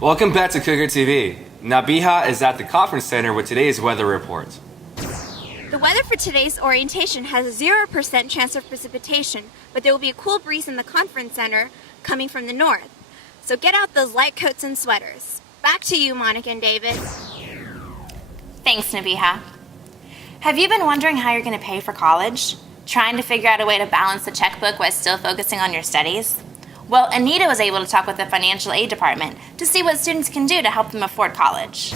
Welcome back to Cougar TV. Nabiha is at the conference center with today's weather report. The weather for today's orientation has a 0% chance of precipitation, but there will be a cool breeze in the conference center coming from the north. So get out those light coats and sweaters. Back to you, Monica and David. Thanks, Nabiha. Have you been wondering how you're going to pay for college? Trying to figure out a way to balance the checkbook while still focusing on your studies? Well, Anita was able to talk with the financial aid department to see what students can do to help them afford college.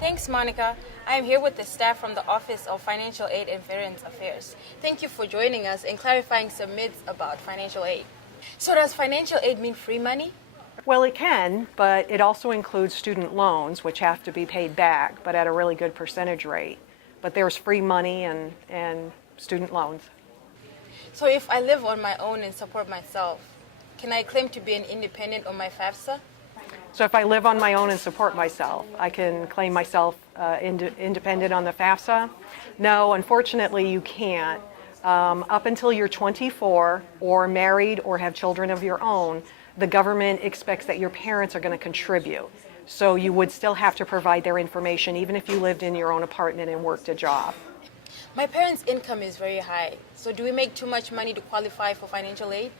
Thanks, Monica. I am here with the staff from the Office of Financial Aid and Veterans Affairs. Thank you for joining us and clarifying some myths about financial aid. So does financial aid mean free money? Well, it can, but it also includes student loans, which have to be paid back, but at a really good percentage rate. But there's free money and student loans. So if I live on my own and support myself, can I claim to be an independent on my FAFSA? So if I live on my own and support myself, I can claim myself independent on the FAFSA? No, unfortunately you can't. Up until you're 24 or married or have children of your own, the government expects that your parents are going to contribute. So you would still have to provide their information even if you lived in your own apartment and worked a job. My parents' income is very high. So do we make too much money to qualify for financial aid?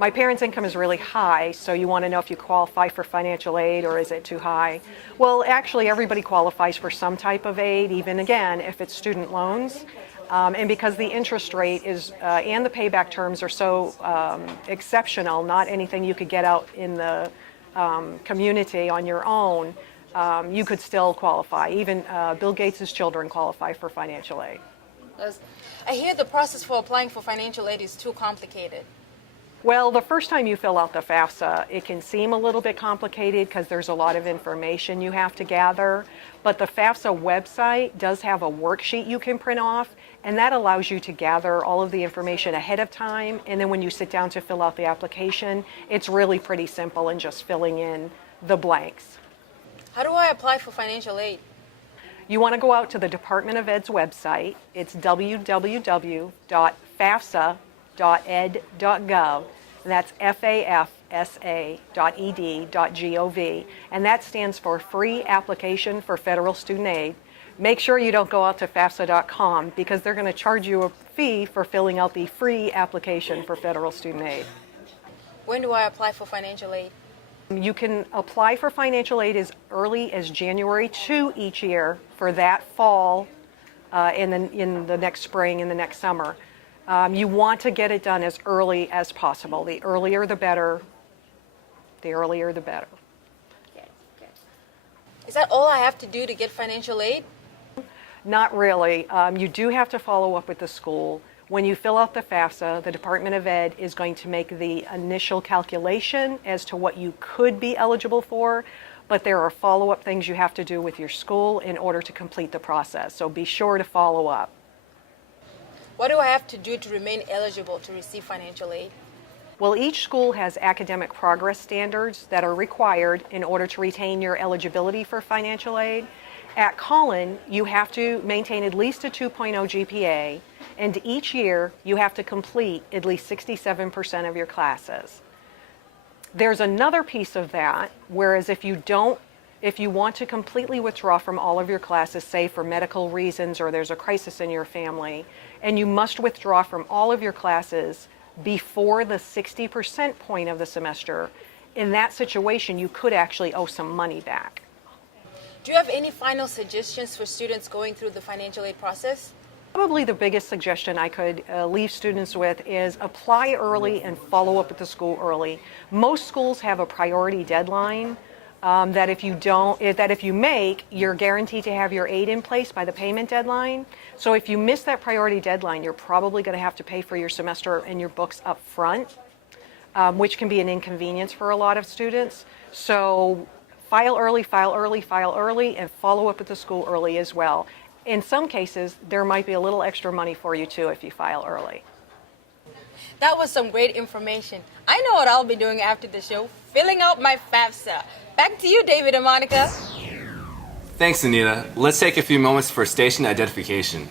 My parents' income is really high, so you want to know if you qualify for financial aid or is it too high? Well, actually everybody qualifies for some type of aid, even again, if it's student loans. And because the interest rate is, and the payback terms are so exceptional, not anything you could get out in the community on your own, you could still qualify. Even Bill Gates' children qualify for financial aid. I hear the process for applying for financial aid is too complicated. Well, the first time you fill out the FAFSA, it can seem a little bit complicated because there's a lot of information you have to gather. But the FAFSA website does have a worksheet you can print off, and that allows you to gather all of the information ahead of time. And then when you sit down to fill out the application, it's really pretty simple in just filling in the blanks. How do I apply for financial aid? You want to go out to the Department of Ed's website. It's www.fafsa.ed.gov, and that's fafsa.ed.gov, and that stands for Free Application for Federal Student Aid. Make sure you don't go out to fafsa.com because they're going to charge you a fee for filling out the free application for federal student aid. When do I apply for financial aid? You can apply for financial aid as early as January 2 each year for that fall, and then in the next spring and the next summer. You want to get it done as early as possible. The earlier the better. The earlier the better. Is that all I have to do to get financial aid? Not really. You do have to follow up with the school. When you fill out the FAFSA, the Department of Ed is going to make the initial calculation as to what you could be eligible for, but there are follow-up things you have to do with your school in order to complete the process. So be sure to follow up. What do I have to do to remain eligible to receive financial aid? Well, each school has academic progress standards that are required in order to retain your eligibility for financial aid. At Collin, you have to maintain at least a 2.0 GPA, and each year you have to complete at least 67% of your classes. There's another piece of that, whereas if you want to completely withdraw from all of your classes, say for medical reasons or there's a crisis in your family, and you must withdraw from all of your classes before the 60% point of the semester, in that situation you could actually owe some money back. Do you have any final suggestions for students going through the financial aid process? Probably the biggest suggestion I could leave students with is apply early and follow up with the school early. Most schools have a priority deadline that if you make, you're guaranteed to have your aid in place by the payment deadline. So if you miss that priority deadline, you're probably going to have to pay for your semester and your books up front, which can be an inconvenience for a lot of students. So file early, and follow up with the school early as well. In some cases, there might be a little extra money for you too if you file early. That was some great information. I know what I'll be doing after the show, filling out my FAFSA. Back to you, David and Monica. Thanks, Anita. Let's take a few moments for station identification.